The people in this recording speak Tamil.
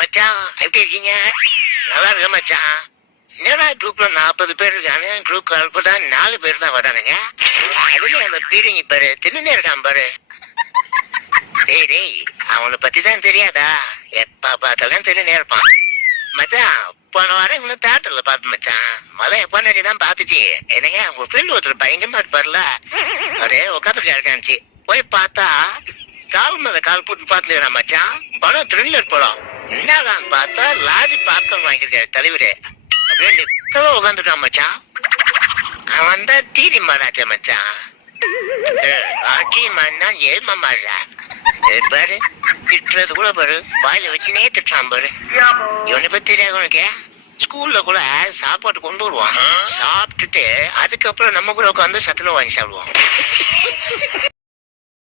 மச்சான் எப்படி இருக்கீங்க? நல்லா இருக்க மச்சான். என்னடா குரூப்ல 40 பேர் இருக்காங்க, குரூப் கால் போட்டா 4 பேர் தான் வரானுங்க. அதுல அந்த பீரிங்கி பாரு தின்னுனே இருக்கான் பாரு. டேய் டேய், அவனை பத்தி தான் தெரியாதா? எப்ப பார்த்தாலும் தின்னுனே இருப்பான். மச்சான் போன வாரம் இன்னும் தேட்டர்ல பார்த்து மச்சான். மழை எப்ப நேரம் தான் பார்த்துச்சு. என்னங்க உங்க ஃப்ரெண்ட் ஒருத்தர் பயங்கரமா இருப்பார்ல, அவரே உட்காந்துருக்கா இருக்காச்சு. போய் பார்த்தா கால் மேல கால் போட்டு பாத்துக்கிறான் மச்சான். படம் த்ரில்லர் படம். என்னதான் பார்த்தா லாஜி பாப்கார்ன் வாங்கியிருக்காரு தலைவரு. அப்படியே நிக்கல உட்காந்துருக்கான் மச்சான். அவன் தான் தீரி மாறாச்ச மச்சான். ஆட்சி மண்ணா ஏழ்ம மாறா பாரு. திட்டுறது கூட பாரு, வாயில வச்சுனே திட்டுறான் பாரு. இவனை பத்தி தெரியாது உனக்கு? ஸ்கூல்ல கூட சாப்பாடு கொண்டு வருவான். சாப்பிட்டுட்டு அதுக்கப்புறம் நம்ம கூட உட்காந்து சத்துணவு வாங்கி சாப்பிடுவோம்.